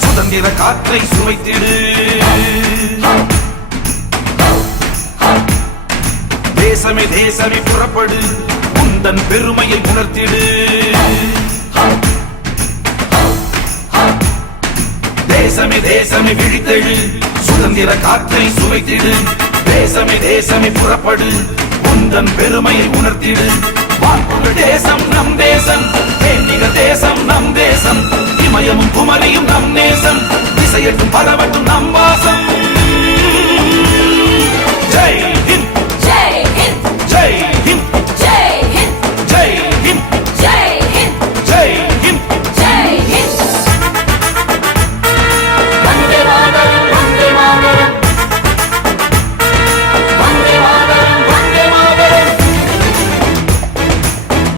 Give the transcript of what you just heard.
சுதந்திர காற்றை சுவைத்திடு தேசமே தேசமே புறப்படு. உந்தன் பெருமையை உணர்த்திடு. தேசமே தேசமே விழித்தெழு. சுதந்திர காற்றை சுவைத்திடு. தேசமே தேசமே புறப்படு. உந்தன் பெருமையை உணர்த்திடு. வான்புகழ் தேசம்